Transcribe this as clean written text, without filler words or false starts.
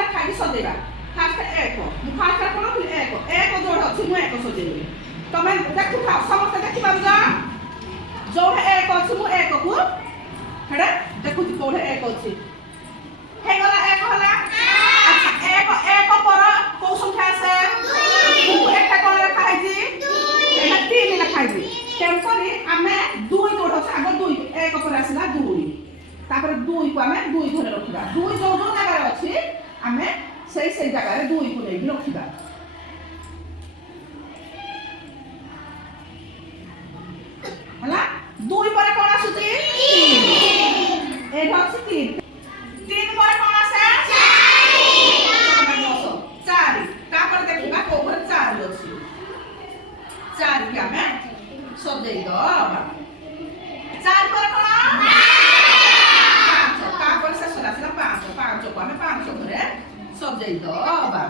ଲେଖାକି ସଜେଇବା ଫାଷ୍ଟ ଏକ ମୁଁ ଫାଷ୍ଟ କ'ଣ ଏକ ଏକ ଯୋଉଠି ଅଛି ମୁଁ ଏକ ସଜେଇବି ତମେ ଦେଖୁଥାଅ ସମସ୍ତେ ଦେଖିପାରୁଛ ଯୋଉଠି ଏକ ଅଛି ମୁଁ ଏକକୁ ହେଟା ଦେଖୁଛି କୋଉଠି ଏକ ଅଛି ହେଇଗଲା ଏକ ହେଲା ଆଚ୍ଛା ଏକ ଏକ ପର କୋଉ ସଂଖ୍ୟା ଆସେ এটা କ'ଣ ଲେଖା ହେଇଛି এটা 3 ଲେଖା ହେଇଛି ତେଣୁକରି ଆମେ 2 କୋଉଠି ଅଛି ଆଗ 2 ଏକ ପରେ ଆସିଲା 2 ତାପରେ 2 କୁ ଆମେ 2 ଘରେ ରଖିବା 2 ଯୋଉ ଯୋଉ ଜାଗାରେ ଅଛି ଆମେ ସେଇ ଜାଗାରେ 2 କୁ ନେଇକି ରଖିବା ହେଲା 2 ପରେ କ'ଣ ଆସୁଛି 3 ଏଇଟା ଅଛି 3 3 ପରେ କ'ଣ ଆସେ 4 ତାପରେ ଦେଖିବା କୋଉ ଘରେ 4 ଅଛି 4 କୁ ଆମେ ସଜେଇ ଦବା 4 ପରେ କ'ଣ 5 ତାପରେ ଶେଷରେ ଆସିଲା 5 କୁ ଆମେ 5 ଘରେ ସଜେଇ ଦବା